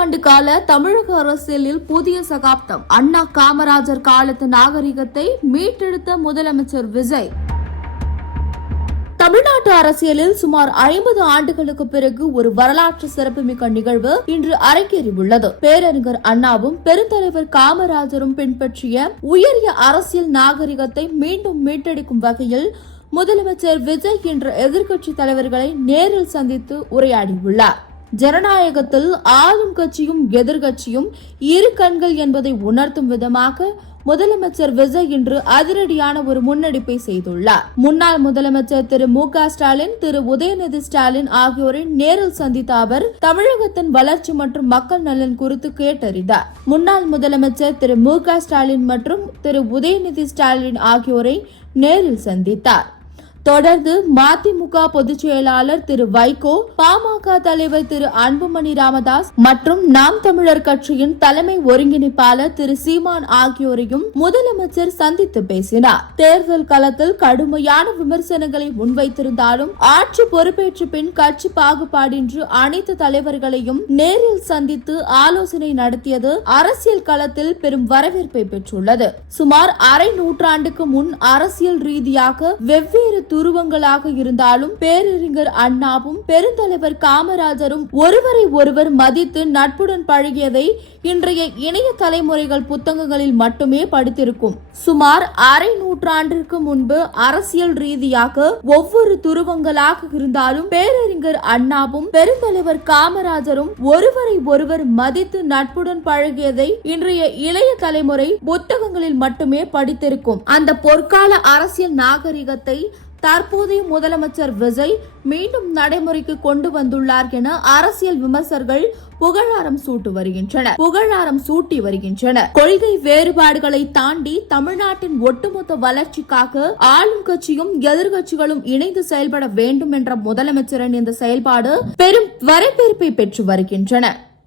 ஆண்டு கால தமிழக அரசியலில் புதிய சகாப்தம். அண்ணா காமராஜர் காலத்து நாகரிகத்தை மீட்டெடுத்த முதலமைச்சர் விஜய். தமிழ்நாட்டு அரசியலில் சுமார் 50 ஆண்டுகளுக்கு பிறகு ஒரு வரலாற்று சிறப்புமிக்க நிகழ்வு இன்று அரங்கேறியுள்ளது. பேரறிஞர் அண்ணாவும் பெருந்தலைவர் காமராஜரும் பின்பற்றிய உயரிய அரசியல் நாகரிகத்தை மீண்டும் மீட்டெடுக்கும் வகையில் முதலமைச்சர் விஜய் என்ற எதிர்க்கட்சி தலைவர்களை நேரில் சந்தித்து உரையாடியுள்ளார். ஜனநாயகத்தில் ஆளும் கட்சியும் எதிர்கட்சியும் இரு கண்கள் என்பதை உணர்த்தும் விதமாக முதலமைச்சர் விஜய் இன்று அதிரடியான ஒரு முன்னெடுப்பை செய்துள்ளார். முன்னாள் முதலமைச்சர் திரு மு.க. ஸ்டாலின், திரு உதயநிதி ஸ்டாலின் ஆகியோரை நேரில் சந்தித்த அவர் தமிழகத்தின் வளர்ச்சி மற்றும் மக்கள் நலன் குறித்து கேட்டறிந்தார். முன்னாள் முதலமைச்சர் திரு மு.க. ஸ்டாலின் மற்றும் திரு உதயநிதி ஸ்டாலின் ஆகியோரை நேரில் சந்தித்தார். தொடர்ந்து மதிமுக பொதுச் செயலாளர் திரு வைகோ, பாமக தலைவர் திரு அன்புமணி ராமதாஸ் மற்றும் நாம் தமிழர் கட்சியின் தலைமை ஒருங்கிணைப்பாளர் திரு சீமான் ஆகியோரையும் முதலமைச்சர் சந்தித்து பேசினார். தேர்தல் களத்தில் கடுமையான விமர்சனங்களை முன்வைத்திருந்தாலும் ஆட்சி பொறுப்பேற்ற பின் கட்சி பாகுபாடின்றி அனைத்து தலைவர்களையும் நேரில் சந்தித்து ஆலோசனை நடத்தியது அரசியல் களத்தில் பெரும் வரவேற்பை பெற்றுள்ளது. சுமார் அரை நூற்றாண்டுக்கு முன் அரசியல் ரீதியாக வெவ்வேறு துருவங்களாக இருந்தாலும் பேரறிஞர் அண்ணாவும் பெருந்தலைவர் காமராஜரும் ஒருவரை ஒருவர் மதித்து நட்புடன் பழகியதை இன்றைய இணைய தலைமுறைகள் புத்தகங்களில் மட்டுமே படித்திருக்கும். சுமார் அரை நூற்றாண்டிற்கு முன்பு அரசியல் ரீதியாக ஒவ்வொரு துருவங்களாக இருந்தாலும் பேரறிஞர் அண்ணாவும் பெருந்தலைவர் காமராஜரும் ஒருவரை ஒருவர் மதித்து நட்புடன் பழகியதை இன்றைய இளைய தலைமுறை புத்தகங்களில் மட்டுமே படித்திருக்கும். அந்த பொற்கால அரசியல் நாகரிகத்தை தற்போதைய முதலமைச்சர் விஜய் மீண்டும் நடைமுறைக்கு கொண்டு வந்துள்ளார் என அரசியல் விமர்சகர்கள் புகழாரம் சூட்டி வருகின்றனர். கொள்கை வேறுபாடுகளை தாண்டி தமிழ்நாட்டின் ஒட்டுமொத்த வளர்ச்சிக்காக ஆளும் கட்சியும் எதிர்கட்சிகளும் இணைந்து செயல்பட வேண்டும் என்ற முதலமைச்சரின் இந்த செயல்பாடு பெரும் வரவேற்பை பெற்று வருகின்றன.